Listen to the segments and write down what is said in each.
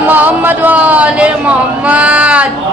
محمد وآل محمد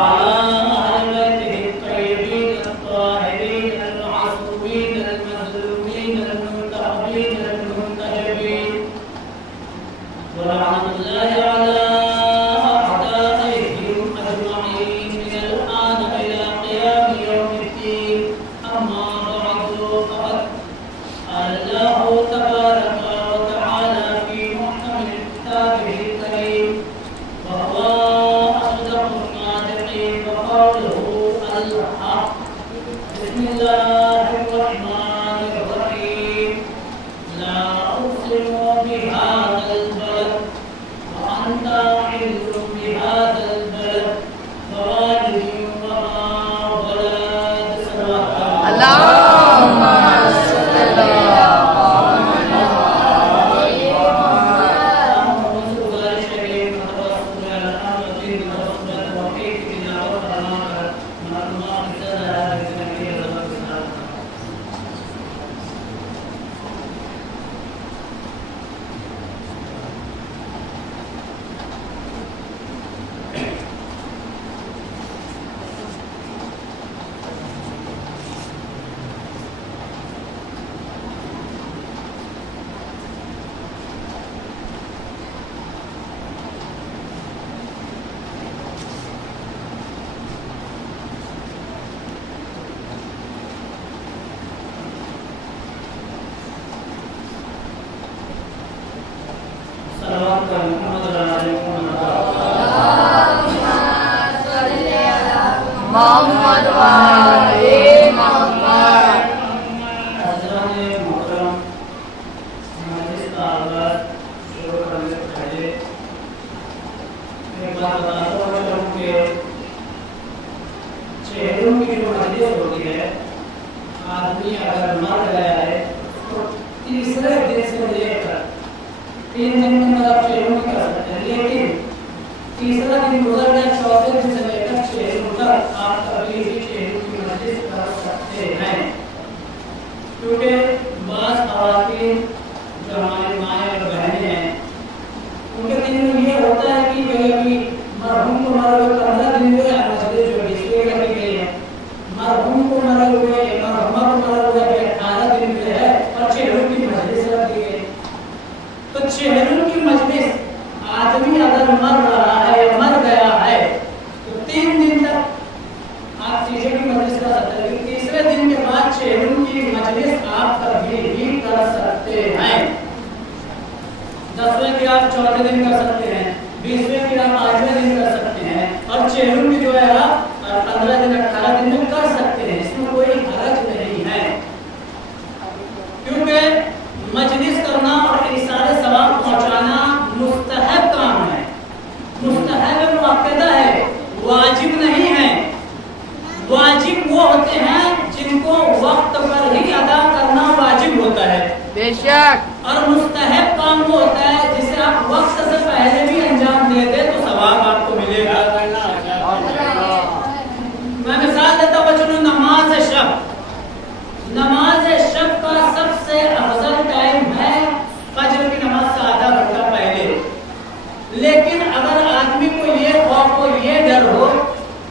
لیکن اگر آدمی کو یہ خوف ہو، یہ ڈر ہو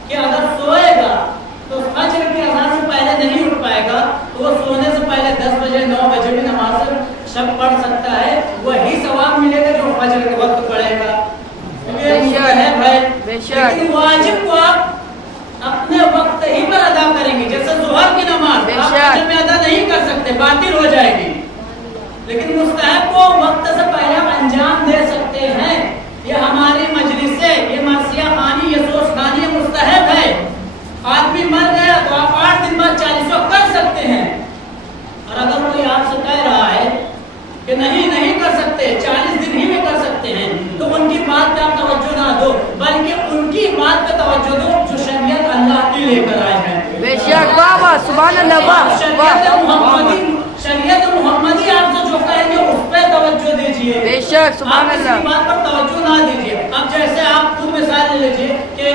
کہ اگر سوئے گا تو فجر کی اذان سے پہلے نہیں اٹھ پائے گا، تو وہ سونے سے پہلے 10 بجے 9 بجے بھی نماز شب پڑھ سکتا ہے، وہی ثواب ملے گا جو فجر کے وقت پڑھے گا۔ لیکن واجب کو آپ اپنے وقت ہی پر ادا کریں گے، جیسے ظہر کی نماز آپ فجر میں ادا نہیں کر سکتے، باطل ہو جائے گی، لیکن مستحب کو وقت سے پہلے انجام دے سکتے ہیں۔ یہ ہماری مجلس سے یہ مرثیہ خانی، یہ سوچ خانی، یہ مستحب ہے۔ آدمی مر گیا تو آپ 8 دن بعد 40 کر سکتے ہیں، اور اگر کوئی آپ سے کہہ رہا ہے کہ نہیں کر سکتے، 40 دن ہی میں کر سکتے ہیں، تو ان کی بات پہ آپ توجہ نہ دو، بلکہ ان کی بات پہ توجہ دو جو شریعت اللہ کی لے کر آئے ہیں۔ بے شک، واہ واہ، سبحان اللہ، واہ شریعت محمدی آپ سے جو کہیں گے اس پہ توجہ دیجیے، بے شک، سبحان اللہ، آپ اس بات پر توجہ نہ دیجیے۔ اب جیسے آپ خود مثال لے لیجیے کہ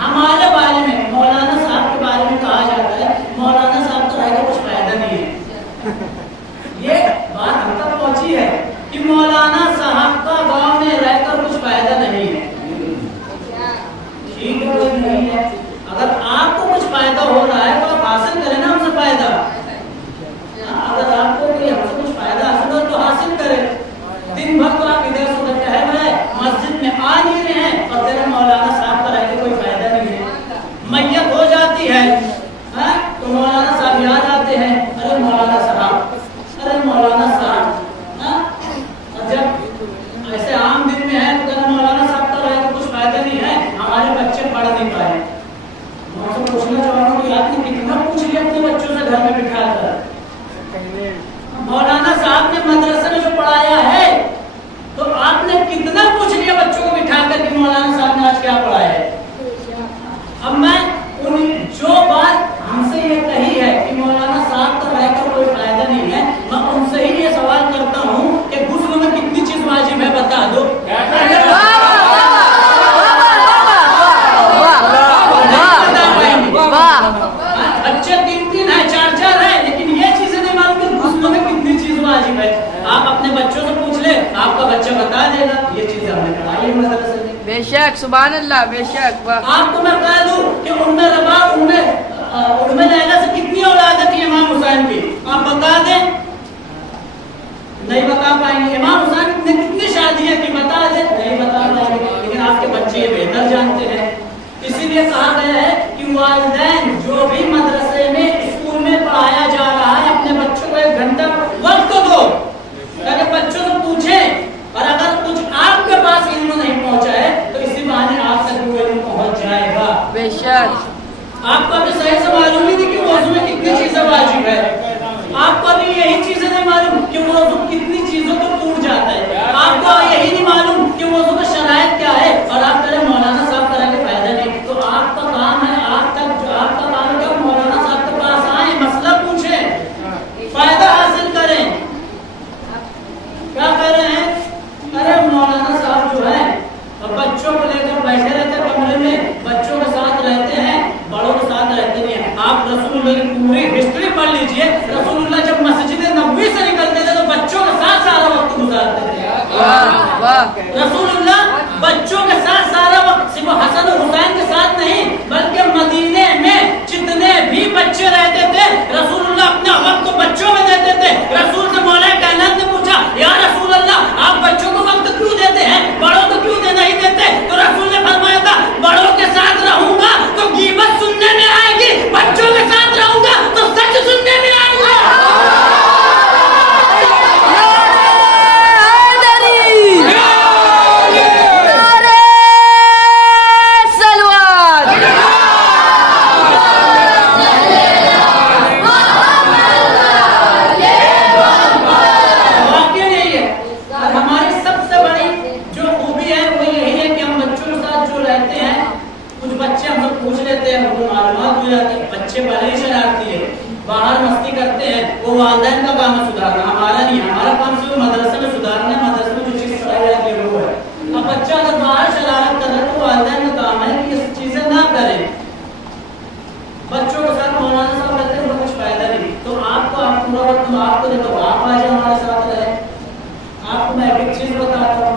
ہمارے بارے میں مولانا صاحب کے بارے میں کہا جاتا ہے مولانا صاحب تو رہ کر کچھ فائدہ نہیں ہے، یہ بات ہم تک پہنچی ہے کہ مولانا صاحب کا گاؤں میں رہ کر کچھ فائدہ نہیں ہے۔ ٹھیک ہے، نہیں ہے، اگر آپ کو کچھ فائدہ ہو رہا ہے تو آپ حاصل کریں نا ہم سے فائدہ، اگر آپ کو کوئی ہم سے کچھ فائدہ حاصل ہو تو حاصل کریں۔ دن بھر تو آپ ادھر سے ادھر ٹہل رہے ہیں، مسجد میں آ نہیں رہے ہیں، اور تیرے مولانا صاحب کا رہ کے کوئی فائدہ نہیں ہے۔ میت ہو جاتی ہے تو مولانا صاحب یاد آتے ہیں، ارے مولانا صاحب، ارے مولانا صاحب، اور جب ایسے عام دن میں ہے تو کہنا مولانا صاحب کا رہ کے کچھ فائدہ نہیں ہے، ہمارے بچے پڑھ نہیں پائے۔ میں سے پوچھنا چاہوں گا کہ آپ نے کتنا پوچھ لیا اپنے بچوں سے گھر میں بٹھا کر؟ مولانا صاحب نے مدرسے میں جو پڑھایا ہے تو آپ نے کتنا پوچھ لیا بچوں کو بٹھا کر کہ مولانا صاحب نے آج کیا پڑھایا ہے؟ اب میں جو بات ہم سے یہ کہی ہے کہ مولانا صاحب کا رہ کر کوئی فائدہ نہیں ہے، میں ان سے ہی یہ سوال کرتا ہوں کہ غسل میں کتنی چیز واجب ہے بتا دو۔ بچے 3 ہیں 4 ہیں، لیکن یہ چیزیں نہیں معلوم کہ غسل میں کتنی چیز واجب ہے۔ آپ اپنے بچوں سے پوچھ لیں، آپ کا بچہ بتا دے گا، یہ چیزیں ہم نے پڑھائی ہے مدرسے میں۔ بے شک، سبحان اللہ، بے شک، واہ۔ آپ کو میں کہہ دوں کہ ام لیلہ سے کتنی اولاد تھی امام حسین کی، آپ بتا دیں؟ نہیں بتا پائیں گے۔ امام حسین نے کتنی شادیاں کی بتا دیں؟ نہیں بتا پائیں گے، لیکن آپ کے بچے یہ بہتر جانتے ہیں۔ اسی لیے کہا گیا ہے کہ والدین جو بھی مدرسے میں اسکول میں پڑھایا جا رہا ہے اپنے بچوں کو 1 گھنٹہ وقت دو تاکہ بچوں سے پوچھیں، اور اگر کچھ آپ کے پاس علم نہیں پہنچا ہے تو اسی بہانے آپ تک وہ علم پہنچ جائے گا۔ بے شک، آپ کو ابھی صحیح سے معلوم نہیں تھی کہ وضو میں کتنی چیزیں واجب ہے، آپ کو ابھی یہی چیزیں نہیں معلوم کہ وضو کتنی چیزوں کو ٹوٹ جاتا ہے، آپ کو یہی نہیں معلوم کہ وضو کا شرائط کیا ہے، اور آپ کہہ رہے مولانا صاحب کرا کے فائدہ نہیں۔ تو آپ کا کام ہے، آپ کا کام ہے کہ مولانا صاحب کے پاس آئیں، مسئلہ پوچھیں، فائدہ حاصل کریں۔ کیا کہہ رہے ہیں؟ ارے مولانا صاحب جو ہے بچوں کو لے کر بیٹھے رہتے کمرے میں، بچوں کے ساتھ رہتے ہیں، بڑوں کے ساتھ رہتے نہیں ہیں۔ آپ رسول اللہ کی پوری ہسٹری پڑھ لیجئے، رسول اللہ جب مسجد نبوی سے نکلتے تھے تو بچوں کے ساتھ سارا وقت گزارتے تھے۔ رسول اللہ بچوں کے ساتھ سارا وقت، صرف حسن اور حسین کے ساتھ نہیں بلکہ مدینے میں جتنے بھی بچے رہتے تھے رسول اللہ اپنا وقت بچوں میں دیتے تھے۔ رسول سے مولا کائنات نے پوچھا، یا رسول اللہ آپ بچوں کو وقت کیوں دیتے ہیں، بڑوں کو کیوں نہیں دیتے؟ تو رسول نے فرمایا تھا بڑوں کے ساتھ رہوں گا تو غیبت سننے میں آئے گی، بچوں کے ساتھ رہوں گا تو سچ سننے میں آئے گا۔ بچے بڑے ہی شرارتی ہے، باہر مستی کرتے ہیں، وہ والدین کا کام ہے سدھارنا، ہمارا نہیں ہے۔ ہمارا کام صرف مدرسے میں سدھارنا ہے، مدرسے میں جو چیز پڑھائی جاتی ہے وہ ہے۔ اب بچہ اگر باہر شرارت کر رہا ہے تو والدین کا کام ہے کہ یہ چیزیں نہ کریں۔ بچوں کے ساتھ مولانا صاحب رہتے ہیں کچھ فائدہ نہیں، تو آپ کو آپ پورا وقت آپ کو دے تو آپ آ جائیں ہمارے ساتھ رہے۔ آپ کو میں ایک چیز بتاتا ہوں،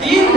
3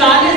40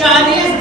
40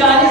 40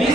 20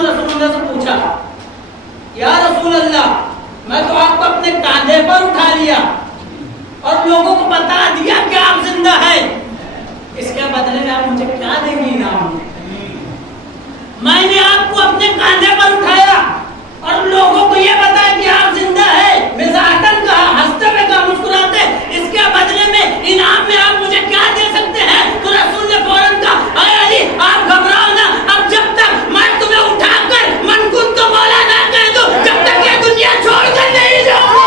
کو رسول اللہ سے پوچھا یا رسول اللہ میں تو آپ کو اپنے کاندھے پر اٹھا لیا اور لوگوں کو بتا دیا کہ آپ زندہ ہے، اس کے بدلے میں آپ مجھے کیا دیں گے انعام؟ میں نے آپ کو اپنے کاندھے پر اٹھایا اور لوگوں کو یہ بتایا کہ آپ زندہ ہے، مزاحن کہا، ہنستے ہوئے کہا، مسکراتے، اس کے بدلے میں انعام میں آپ مجھے کیا دے سکتے ہیں؟ تو رسول نے فوراً کہا اے علی آپ گھبراؤ نہ، اب جب تک میں تمہیں اٹھا کر من کن تو مولا نہ کہہ دوں جب تک یہ دنیا چھوڑ کر نہیں جاؤں گا۔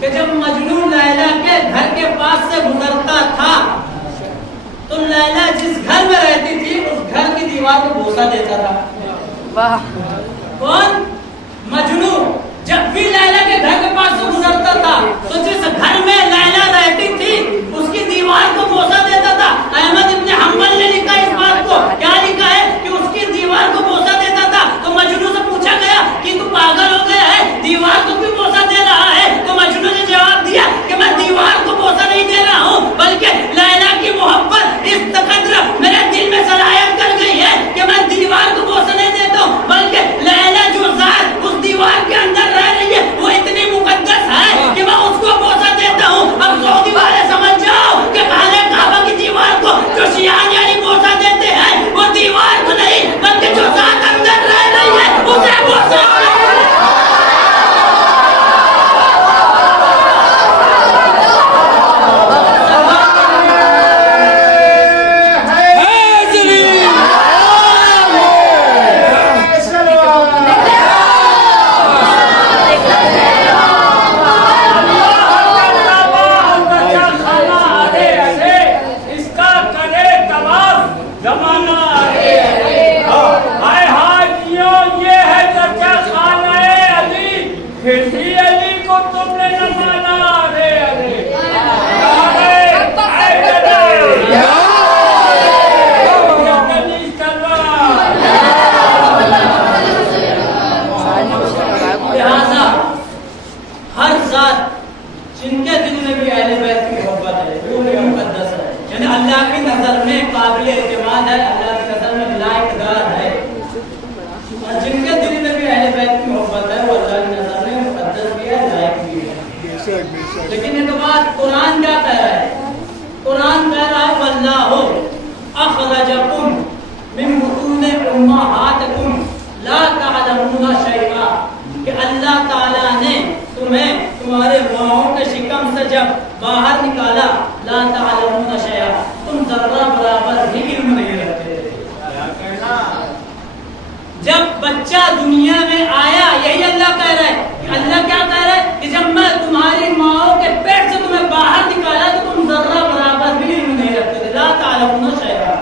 کہ جب مجنون لیلا کے گھر کے پاس سے گزرتا تھا تو لیلا جس گھر میں رہتی تھی اس گھر کی دیوار کو بوسہ دیتا تھا۔ کون؟ مجنون جب بھی لیلا کے گھر کے پاس سے گزرتا تھا تو جس گھر میں لیلا رہتی تھی اس کی دیوار کو بوسہ دیتا تھا۔ احمد ابن حنبل نے لکھا اس بات کو، کیا لکھا ہے کہ اس کی دیوار کو بوسہ دیتا تھا۔ تو مجنون سے پوچھا گیا کہ تو پاگل ہو گیا ہے، دیوار کو کیوں بوسہ دے رہا ہے؟ تو مجنون نے جواب دیا کہ میں دیوار کو بوسہ نہیں دے رہا ہوں بلکہ لیلا کی محبت اس قدر میرے دل میں صلاحیت کر گئی ہے کہ میں دیوار کو بوسہ نہیں دیتا ہوں، بلکہ لیلا جو ذات اس دیوار کے اندر رہ رہی ہے وہ اتنی مقدس ہے کہ میں اس کو بوسہ دیتا ہوں۔ اب سعودی والے سمجھ جاؤ کہ خانہ کعبہ کی دیوار کو جو شیعہ یعنی بوسہ دیتے ہیں وہ دیوار کو نہیں بلکہ جو ذات اندر رہ رہی ہے اسے بوسہ لیکن ایک بات قرآن کیا کہہ رہا ہے؟ قرآن کہہ رہا ہے واللہ اخرجکم من بطون امہاتکم لا تعلمون شیئا، کہ اللہ تعالیٰ نے تمہیں تمہارے ماؤں کے شکم سے جب باہر نکالا، لا تعلمون شیئا، تم ذرہ برابر بھی علم نہیں رکھتے تھے۔ جب بچہ دنیا میں آیا یہی اللہ کہہ رہا ہے، اللہ کیا کہہ رہا ہے کہ جب میں تمہاری ماؤں کے پیٹ سے تمہیں باہر نکالا تو تم ذرہ برابر بھی علم نہیں رکھتے تھے، لا تعلمون شیئا۔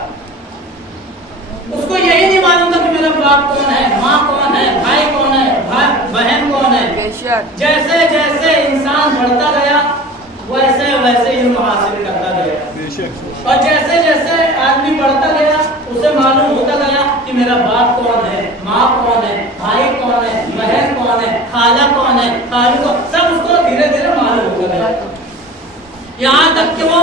اس کو یہی نہیں معلوم تھا کہ میرا باپ کون ہے، ماں کون ہے، بھائی کون ہے، بہن کون ہے۔ جیسے جیسے انسان بڑھتا گیا ویسے ویسے علم حاصل کرتا گیا، اور جیسے جیسے آدمی بڑھتا گیا اسے معلوم ہوتا گیا کہ میرا باپ کون ہے، ماں کون ہے، بھائی کون ہے، بہن کون ہے، خالہ کون ہے، خالو کون، سب اس کو دھیرے دھیرے معلوم ہوتا گیا، یہاں تک کہ وہ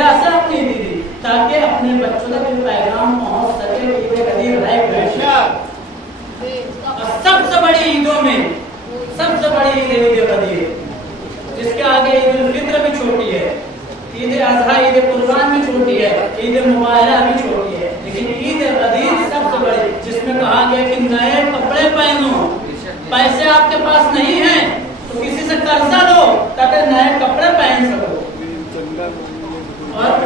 وجہ سے اپنی دی تاکہ اپنے بچوں تک یہ پیغام پہنچ سکے کہ عید غدیر ہے اور سب سے بڑی عیدوں میں سب سے بڑی عید عید غدیر، جس کے آگے عید الفطر بھی چھوٹی ہے، عید اضحیٰ عید قربان بھی چھوٹی ہے، عید مبارکہ بھی چھوٹی ہے، لیکن عید غدیر سب سے بڑی، جس میں کہا گیا کہ نئے کپڑے پہنو، پیسے آپ کے پاس نہیں ہیں تو کسی سے قرضہ لو تاکہ نئے کپڑے پہن سکو۔ اور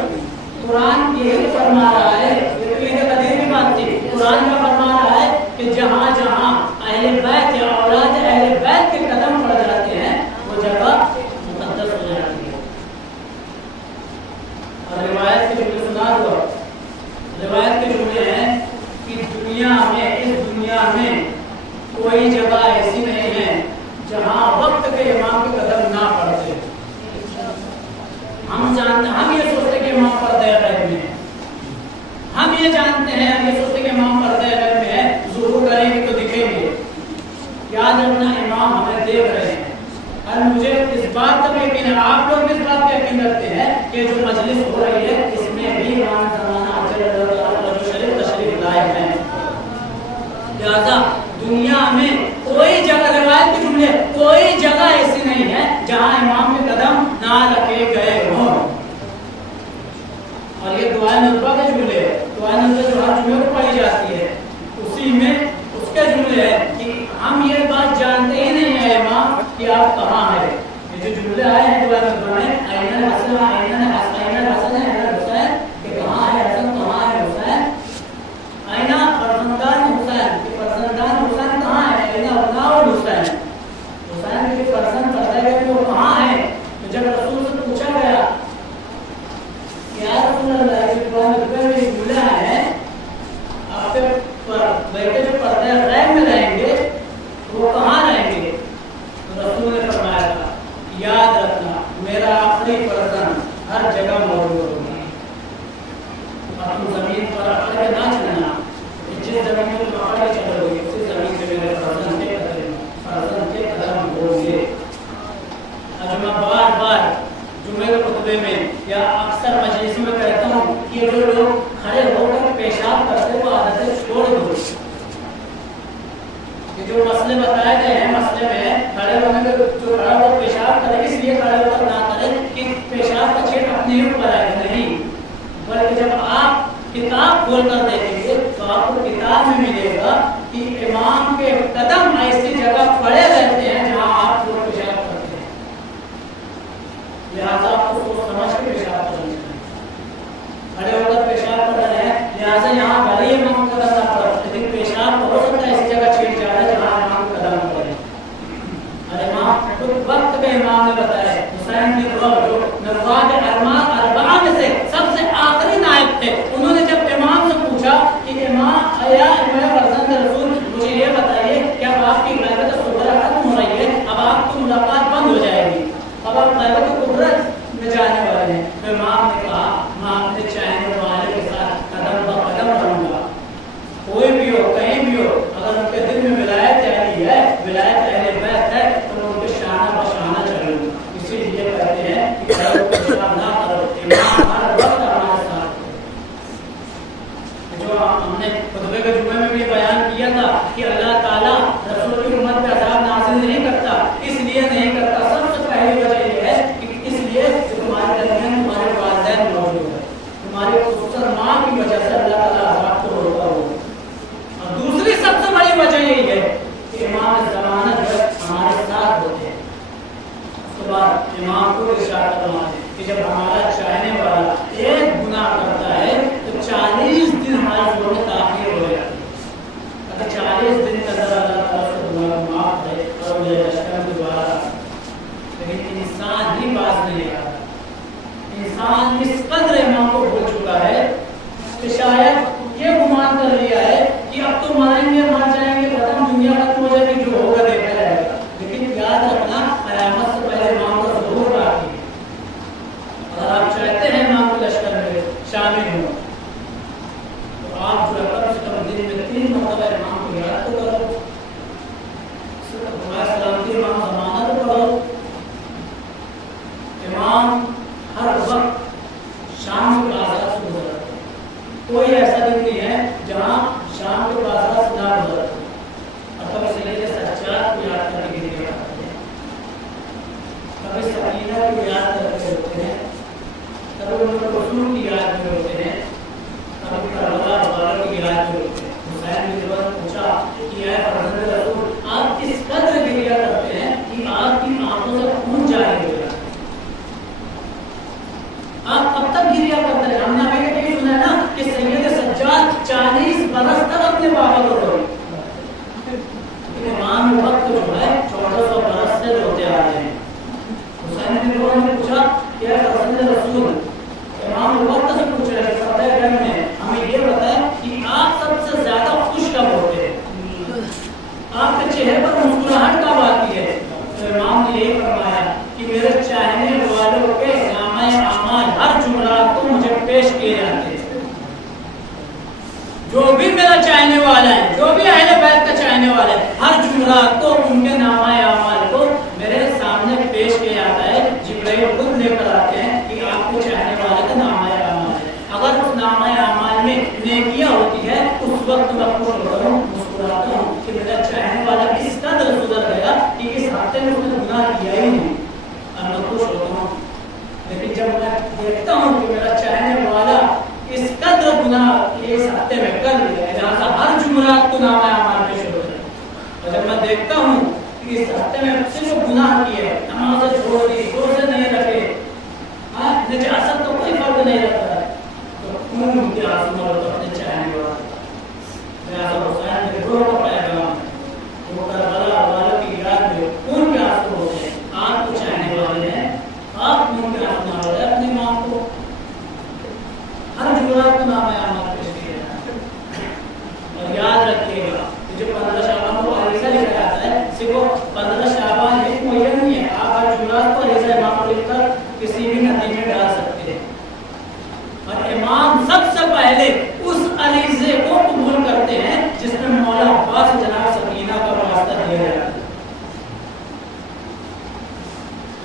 قرآن یہی فرما رہا ہے، یہ تو عید غدیر کی بات تھی، قرآن کا فرما رہا ہے کہ جہاں جہاں اہل بیت یا اولاد اہل بیت کے قدم پڑ جاتے ہیں وہ جگہ مقدس ہو جاتی ہے۔ اور روایت کے جملے سنا دو، روایت کے جملے ہیں کہ دنیا میں کوئی جگہ ایسی نہیں ہے جہاں وقت کے امام کے قدم نہ پڑتے۔ ہم جانتے ہیں، ہم یہ سوچتے کہ امام پردہ غیب میں ہے، ہم یہ جانتے ہیں، ہم یہ سوچتے کہ امام پردہ غیب میں ہے، ظہور کریں گے تو دکھیں گے۔ یاد رکھنا امام ہمیں دیکھ رہے ہیں، اور مجھے اس بات کا بھی یقین ہے، آپ لوگ بھی اس بات کا یقین رکھتے ہیں کہ جو مجلس ہو رہی ہے اس میں بھی امام زمانہ شریف تشریف لائے ہیں۔ لہذا دنیا میں کوئی جگہ، روایت کے جملے، کوئی جگہ ایسی نہیں ہے جہاں امام کے قدم نہ رکھے گئے ہوں۔ اور یہ دعائے نطفہ کے جملے ہے، دعائے نطفہ جو ہر جمعے کو پڑھی جاتی ہے، اسی میں اس کے جملے ہے کہ ہم یہ بات جانتے ہی نہیں ہے امام کہ آپ کہاں ہیں۔ یہ جو جملے آئے ہیں دعائے نطفہ میں، این الحسن این الحسن این الحسن این الحسین، کہ کہاں ہے حسن کہاں ہے حسین، این فرزندان حسین، کہ فرزندان حسین کہاں ہے، این ابناء الحسین، حسین کے فرزند پردہ غیب میں وہ کہاں ہے۔ تو جب رسول سے پوچھا گیا یا رسول اللہ کے قرآن میں جملہ ہے آپ کے بیٹے جو پردہ غیب میں رہیں گے وہ کہاں رہیں گے، تو رسول نے فرمایا تھا یاد رکھنا میرا آخری فرزند ہر جگہ موجود ہوگا، اور تم زمین پر اکڑ کے نہ چلنا، جس زمین میں تم اکڑ کے چلو گے اسی زمین سے میرے فرزند کے قدم ہوں گے۔ اور میں بار بار جمعے کے خطبے میں یا اکثر مجلس میں کہتا ہوں کہ جو لوگ کھڑے ہو کر پیشاب کرتے وہ عادتیں چھوڑ دو۔ یہ جو مسئلے بتائے گئے ہیں، مسئلے میں کھڑے ہونے کے جو کھڑا ہو پیشاب کرے، اس لیے کھڑے ہو کر نہ کرے کہ پیشاب کا چھیٹ اپنے ہی اوپر آئے، نہیں، بلکہ جب آپ کتاب کھول کر دیکھیں گے تو آپ کو کتاب میں ملے گا کہ امام کے قدم ایسی جگہ پڑے رہتے ہیں جہاں آپ لوگ پیشاب کرتے ہیں، لہٰذا آپ کو سوچ سمجھ کے پیشاب کرنا چاہیے۔ کھڑے ہو کر پیشاب کر رہے ہیں، لہٰذا یہاں بھلے ہی امام کا قدم نہ پڑے، لیکن پیشاب ہو سکتا ہے ایسی جگہ چھیٹ جا رہا ہے جہاں امام کا قدم پڑے۔ اور امام خود وقت پہ امام نے بتایا حسین بن جو نواب اربعہ میں سے سب سے آخری نائب تھے، انہوں نے جب امام سے پوچھا کہ امام یا فرزند رسول مجھے یہ بتائیے کہ اب آپ کی غیبت صغرا ختم ہو رہی ہے، اب آپ کی ملاقات بند ہو جائے گی، اب آپ غیبت قدرت میں جانے والے ہیں، تو امام نے کہا میں اپنے چاہنے والے کے ساتھ قدم با قدم رہوں گا، کوئی بھی ہو کہیں بھی ہو، اگر ان کے دل میں ولایت اہلی ہے، ولایت اہل بیت ہے، تو میں ان کے شانہ بشانہ چلوں گا۔ اسی لیے کہتے ہیں کہ پیشاب نہ کرو، امام ہر وقت ہمارے ساتھ ہے۔ جو ہم نے خطبے کے جمعے میں بھی بیان کیا تھا کہ اللہ تعالیٰ رسول کی امت پہ عذاب نازل نہیں کرتا، اس لیے نہیں کرتا، سب سے پہلی وجہ یہ ہے کہ اس لیے کہ تمہارے درمیان تمہارے والدین موجود ہے، تمہاری خصوصاً ماں کی وجہ سے اللہ تعالیٰ عذاب کو روکا ہوا۔ اور دوسری سب سے بڑی وجہ یہی ہے کہ امام زمانہ جو ہے ہمارے ساتھ ہوتے ہیں۔ اس کے بعد امام کو ارشاد فرماتے ہیں کہ جب ہمارا چاہنے والا ایک گناہ کرتا ہے تو 40 دن ہمارے زور میں تاخیر ہو جاتی ہے، اگر 40 دن کے اندر اللہ تعالیٰ سے گناہ معاف کرے اور مجھے لشکر میں دوبارہ، لیکن انسان ہی باز نہیں آتا۔ انسان اس قدر امام کو بھول چکا ہے کہ شاید یہ گمان کر لیا ہے کہ اب تو مریں گے مر جائیں گے ختم دنیا ختم ہو جائے گی، جو ہوگا دیکھا جائے گا، لیکن یاد رکھنا قیامت سے پہلے امام کا ظہور باقی ہے۔ اگر آپ چاہتے ہیں امام کے لشکر میں شامل ہوں تو آپ جو کم سے کم دن میں 3 مرتبہ امام کو یاد تو کرو، سلامتی امام زمانہ تو پڑھو، امام ہر وقت کبھی سکینہ کی یاد کرتے ہوتے ہیں، کبھی ان کے رسول کی یاد میں ہوتے ہیں، کبھی کربلا والوں کی یاد میں ہوتے ہیں۔ حسین نے جب پوچھا کہ اے فرزند رسول، آپ کس قدر گریہ کرتے ہیں کہ آپ کی آنکھوں سے خون جاری ہو جاتا ہے؟ آپ کب تک گریہ کرتے ہیں؟ ہم نے ابھی یہ سنا ہے نا کہ سید سجاد 40 برس تک اپنے بابا کو روئے۔ امام وقت جو ہے 1400 برس سے روتے آ رہے ہیں۔ حسین نے لوگوں نے پوچھا کہ اے فرزند رسول، امام وقت سے پوچھ رہے ہیں فتح گنج میں ہمیں یہ بتائیں کہ آپ سب سے زیادہ خوش کب ہوتے ہیں، آپ کے چہرے پر مسکراہٹ کب آتی ہے؟ تو امام نے یہی فرمایا کہ میرے چاہنے والوں کے نامہ اعمال ہر جمعرات کو مجھے پیش کیے جاتے ہیں۔ جو بھی میرا چاہنے والا ہے، جو بھی اہل بیت کا چاہنے والا ہے، ہر جمعرات کو ان کے نامہ اعمال کو میرے سامنے پیش کیا جاتا ہے۔ جبرائیل خود لے کر آتے ہیں کہ آپ کو چاہنے والے کا نامہ اعمال ہے۔ اگر اس نامہ اعمال میں نیکیاں ہوتی ہے اس وقت میں خوش ہوتا ہوں، مسکراتا ہوں کہ میرا چاہنے والا اس قدر سدھر گیا کہ اس ہفتے میں اس نے گناہ کیا ہی نہیں، اور میں خوش ہوتا ہوں۔ لیکن جب میں دیکھتا ہوں کہ میرا چاہنے والا اس قدر گناہ اس ہفتے میں کر لیا، لہٰذا ہر جمعرات کو نامہ اعمال میں شروع ہے، اور جب میں دیکھتا ہوں کہ اس ہفتے میں صرف گناہ کیے، نماز چھوڑ دی، روزے نہیں رکھے، نجاست تو کوئی فرق نہیں رکھتا ہے، تو خون کے آنسو ہوتا اپنے چاہنے والا۔ لہٰذا حسین کے روح کا پیغام ہے، وہ کربلا والوں کی یاد میں خون کے آنسو ہوتے ہیں۔ آپ کو چاہنے والے ہیں، آپ خون کے آنسو نہ ہوتے اپنی ماں کو ہر جمعرات کو نامہ اعمال پیش کیا جاتا ہے۔ اور یاد رکھیے گا کہ جو 15 شعبان کو عریضہ لکھا جاتا ہے، صرف 15 شعبان ایک معین نہیں ہے، آپ ہر جمعرات کو عریضہ امام کو لکھ کر کسی بھی ندی میں ڈال سکتے ہیں، اور امام سب سے پہلے اس عریضے کو قبول کرتے ہیں جس میں مولا عباس جناب سکینہ کا واسطہ دیا جاتا ہے۔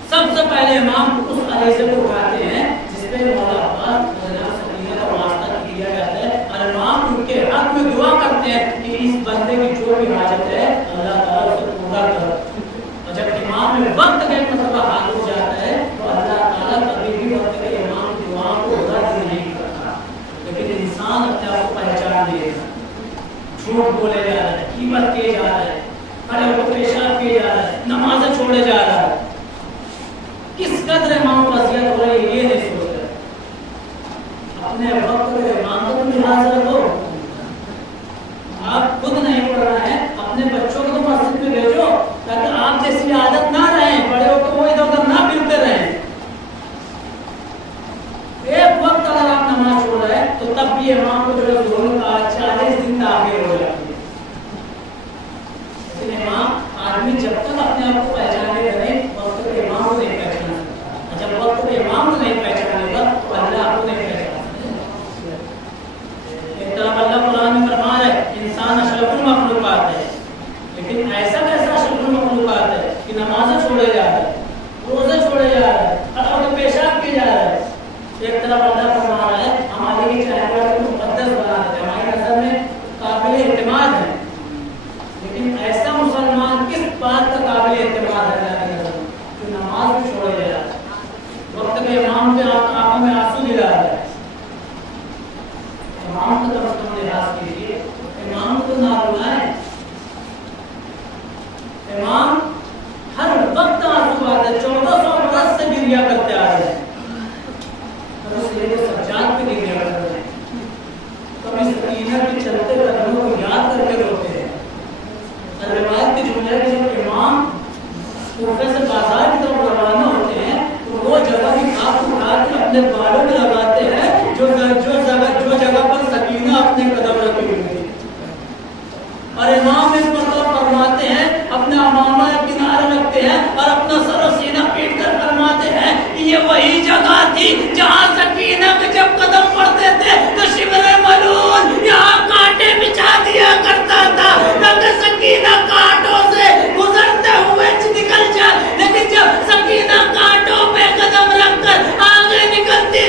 سب سے پہلے امام اس عریضے کو اٹھاتے ہیں جس میں مولا عباس جناب سکینہ کا واسطہ دیا جاتا ہے، اور امام ان کے حق میں دعا کرتے ہیں کہ اس بندے کی جو بھی حاجت ہے اللہ تعالیٰ اسے پورا کر۔ اور جب امام میں وقت کا ایک مرتبہ حال ہو جاتا ہے تو اللہ تعالیٰ کبھی بھی وقت کے امام کی دعاؤں کو رد نہیں کرتا، لیکن انسان اپنے آپ کو پہچان لے گا، جھوٹ بولے جا رہا ہے، غیبت کیے جا رہا ہے، کھڑے ہو کے پیشاب کیے جا رہا ہے، نمازیں چھوڑے جا رہا ہے، کس قدر امام کو اذیت ہو رہی ہے یہ نہیں سوچ رہے۔ اپنے وقت کے امام کو بھی حاضر رکھو، آپ خود نہیں پڑھ رہے ہیں، اپنے بچوں کو مسجد میں بھیجو تاکہ آپ جیسی عادت نہ رہیں، بڑے ہو کے وہ ادھر ادھر نہ پھرتے رہیں۔ ایک وقت اگر آپ نماز چھوڑ رہے ہیں تو تب بھی امام کو جو ہے ظلم کا 40 دن تاخیر ہو جاتی ہے۔ لیکن امام آدمی جب تک اپنے آپ کو پہچانے گا نہیں، وقت کے امام کو نہیں پہچانا سکتا، جب وقت کے امام کو نہیں پہچانے گا تو اللہ آپ کو نہیں پہچانا سکتا۔ ایک طرف اللہ قرآن میں فرما رہا ہے انسان اشرف المخلوقات ہے، لیکن ایسا کیسا اشرف المخلوقات ہے کہ نمازیں چھوڑے جا رہا ہے، روزے چھوڑے جا رہا ہے، اور پیشاب کیے جا رہا ہے۔ ایک طرف اللہ فرما رہا ہے ہمارے لیے چاہنے والے کو مقدس بنا دیتے ہیں، ہماری نظر میں قابل اعتماد ہے، لیکن ایسا مسلمان کس بات کا قابل اعتماد ہے اللہ کی نظر میں جو نماز بھی چھوڑے جا رہا ہے، وقت کے امام کے آنکھوں میں آنسو دلا رہا ہے۔ امام کو کم سے کم لحاظ کیجیے، امام کو نہ بلائیں۔ امام ہر وقت آنسو آتے ہیں، 1400 برس سے گریہ کرتے آ رہے ہیں، اور اس لیے سجاد پہ گریہ کر رہے ہیں، کبھی سکینہ کے چلتے قدموں کو یاد کر کے روتے ہیں۔ اور روایت کے جملے میں جب امام کوفے سے بازار کی طرف روانہ ہوتے ہیں تو وہ جگہ کی خاک اٹھا کے اپنے بالوں میں لگاتے ہیں جو جگہ پر سکینہ اپنے قدم رکھی ہوئی تھی، اور امام اس پر فرماتے ہیں، اپنے امامہ کنارے رکھتے ہیں اور اپنا سر و سینہ پیٹ کر فرماتے ہیں کہ یہ وہی جگہ تھی جہاں سکینہ پہ جب قدم پڑتے تھے تو شبر ملون یہاں کانٹے بچھا دیا کرتا تھا تاکہ سکینہ کانٹوں سے گزرتے ہوئے نکل جائے، لیکن جب سکینہ کانٹوں پہ قدم رکھ کر آگے نکلتی